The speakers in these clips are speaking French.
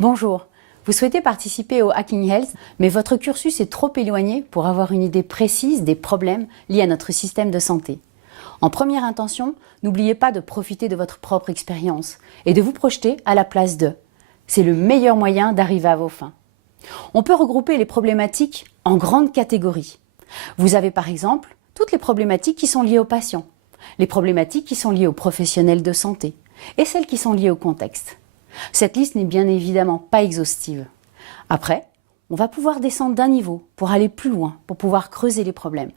Bonjour, vous souhaitez participer au Hacking Health, mais votre cursus est trop éloigné pour avoir une idée précise des problèmes liés à notre système de santé. En première intention, n'oubliez pas de profiter de votre propre expérience et de vous projeter à la place d'eux. C'est le meilleur moyen d'arriver à vos fins. On peut regrouper les problématiques en grandes catégories. Vous avez par exemple toutes les problématiques qui sont liées aux patients, les problématiques qui sont liées aux professionnels de santé et celles qui sont liées au contexte. Cette liste n'est bien évidemment pas exhaustive. Après, on va pouvoir descendre d'un niveau pour aller plus loin, pour pouvoir creuser les problèmes.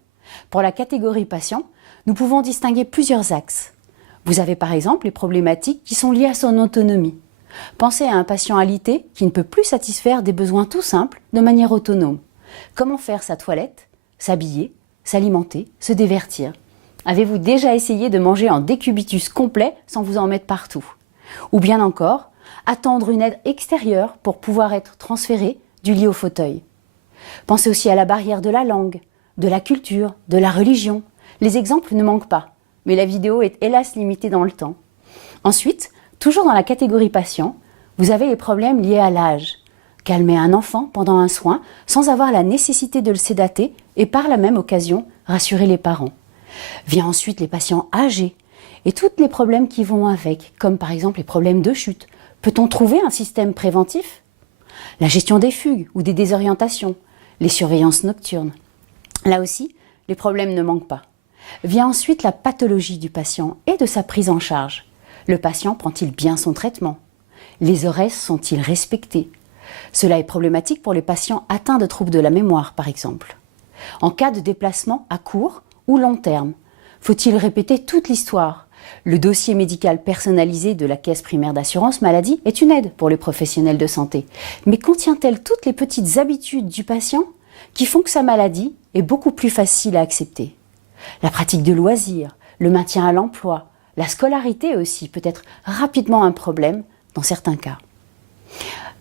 Pour la catégorie patient, nous pouvons distinguer plusieurs axes. Vous avez par exemple les problématiques qui sont liées à son autonomie. Pensez à un patient alité qui ne peut plus satisfaire des besoins tout simples de manière autonome. Comment faire sa toilette, s'habiller, s'alimenter, se divertir? Avez-vous déjà essayé de manger en décubitus complet sans vous en mettre partout? Ou bien encore, attendre une aide extérieure pour pouvoir être transféré du lit au fauteuil. Pensez aussi à la barrière de la langue, de la culture, de la religion. Les exemples ne manquent pas, mais la vidéo est hélas limitée dans le temps. Ensuite, toujours dans la catégorie patient, vous avez les problèmes liés à l'âge. Calmer un enfant pendant un soin sans avoir la nécessité de le sédater et par la même occasion rassurer les parents. Vient ensuite les patients âgés et tous les problèmes qui vont avec, comme par exemple les problèmes de chute. Peut-on trouver un système préventif? La gestion des fugues ou des désorientations, les surveillances nocturnes. Là aussi, les problèmes ne manquent pas. Vient ensuite la pathologie du patient et de sa prise en charge. Le patient prend-il bien son traitement? Les horaires sont-ils respectés? Cela est problématique pour les patients atteints de troubles de la mémoire, par exemple. En cas de déplacement à court ou long terme, faut-il répéter toute l'histoire? Le dossier médical personnalisé de la caisse primaire d'assurance maladie est une aide pour les professionnels de santé. Mais contient-elle toutes les petites habitudes du patient qui font que sa maladie est beaucoup plus facile à accepter? La pratique de loisirs, le maintien à l'emploi, la scolarité aussi peut être rapidement un problème dans certains cas.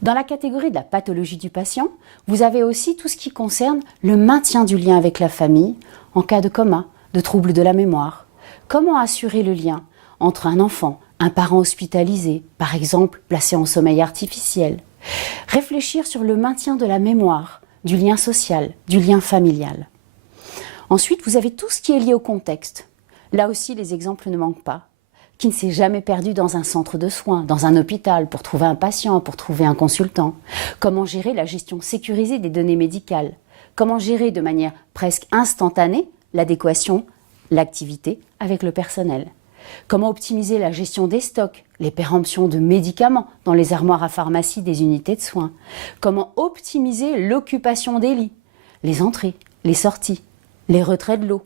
Dans la catégorie de la pathologie du patient, vous avez aussi tout ce qui concerne le maintien du lien avec la famille en cas de coma, de troubles de la mémoire. Comment assurer le lien entre un enfant, un parent hospitalisé, par exemple placé en sommeil artificiel? Réfléchir sur le maintien de la mémoire, du lien social, du lien familial. Ensuite, vous avez tout ce qui est lié au contexte. Là aussi, les exemples ne manquent pas. Qui ne s'est jamais perdu dans un centre de soins, dans un hôpital, pour trouver un patient, pour trouver un consultant? Comment gérer la gestion sécurisée des données médicales? Comment gérer de manière presque instantanée l'adéquation, l'activité avec le personnel? Comment optimiser la gestion des stocks, les péremptions de médicaments dans les armoires à pharmacie des unités de soins? Comment optimiser l'occupation des lits, les entrées, les sorties, les retraits de l'eau?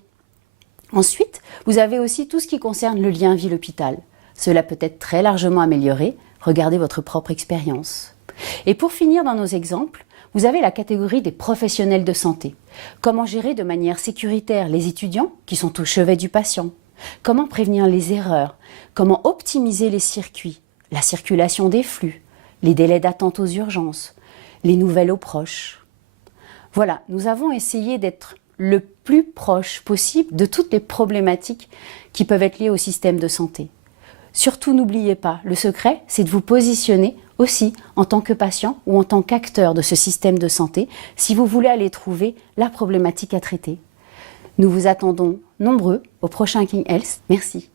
Ensuite, vous avez aussi tout ce qui concerne le lien ville-hôpital. Cela peut être très largement amélioré, regardez votre propre expérience. Et pour finir dans nos exemples, vous avez la catégorie des professionnels de santé. Comment gérer de manière sécuritaire les étudiants qui sont au chevet du patient? Comment prévenir les erreurs? Comment optimiser les circuits, la circulation des flux, les délais d'attente aux urgences, les nouvelles aux proches? Voilà, nous avons essayé d'être le plus proche possible de toutes les problématiques qui peuvent être liées au système de santé. Surtout, n'oubliez pas, le secret, c'est de vous positionner aussi en tant que patient ou en tant qu'acteur de ce système de santé si vous voulez aller trouver la problématique à traiter. Nous vous attendons nombreux au prochain Hacking Health. Merci.